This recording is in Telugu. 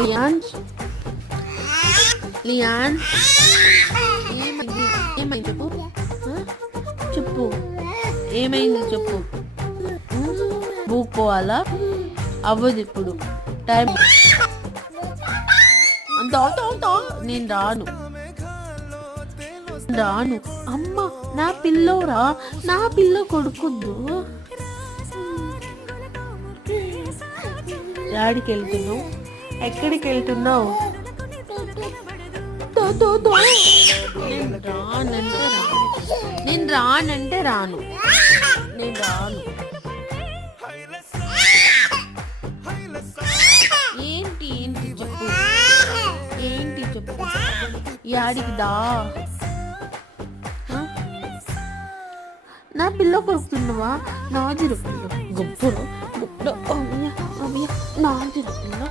లియాన్ లియాన్ ఏమైంది ఏమైంది చెప్పు చెప్పు ఏమైంది చెప్పు. పోవాలా అవ్వదు ఇప్పుడు టైం. నేను రాను అమ్మ. నా పిల్లోరా, నా పిల్ల కొడుకుద్దు. యాడికి వెళ్తున్నావు? ఎక్కడికి వెళ్తున్నావు? నేను రాను. ఏంటి చెప్పు. యాడికి దా. నా పిల్ల కొడుకుతున్నావా? నాజిర పిల్ల గొప్ప నాజిర పిల్ల